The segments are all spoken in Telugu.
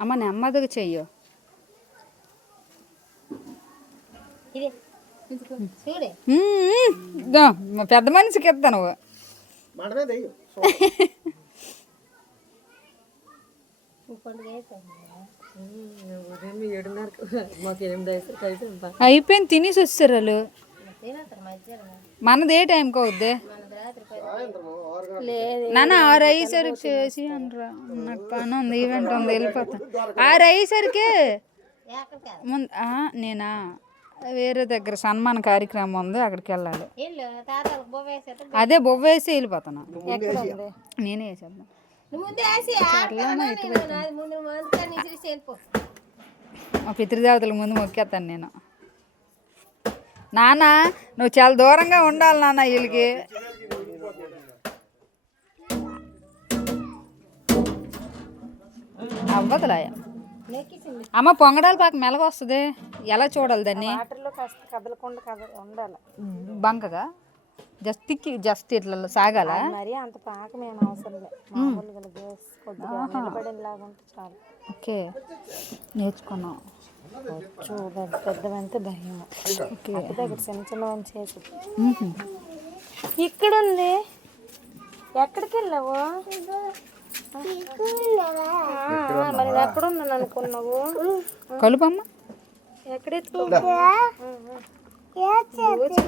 అమ్మ నెమ్మదిగా చెయ్యు. పెద్ద మనిషికి ఇద్దా నువ్వు. అయిపోయింది, తినేసి వచ్చారు వాళ్ళు. మనది ఏ టైంకి అవుద్ది నాన్న? 6 అయ్యేసరికి చేసి అనరా, నాకు పని ఉంది, ఈవెంట్ ఉంది, వెళ్ళిపోతాను. 6 అయ్యేసరికి ముందు నేనా వేరే దగ్గర సన్మాన కార్యక్రమం ఉంది, అక్కడికి వెళ్ళాలి. అదే బొవ్వేసి వెళ్ళిపోతాను. నేనే వేసేద్దాం. పితృదేవతలకు ముందు మొక్కేస్తాను నేను. నాన్న నువ్వు చాలా దూరంగా ఉండాలి నాన్న వీళ్ళకి. అవ్వదులాయ అమ్మ, పొంగడాలు పాక మెలగ వస్తుంది, ఎలా చూడాలి దాన్ని? బంకగా జస్ట్ తిక్కి జస్ట్ ఇట్లా సాగాల. మరి అంత పాకం ఏం అవసరం లేదు, చాలు. ఓకే, నేర్చుకున్నాం. పెద్దవంటే భయం. దగ్గర చిన్న చిన్నవని చేసి ఇక్కడ ఉంది. ఎక్కడికి వెళ్ళావు? మరి ఎక్కడున్నాను అనుకున్నావు? కలుపమ్మ ఎక్కడెత్తుకో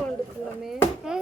వండుకున్నామే.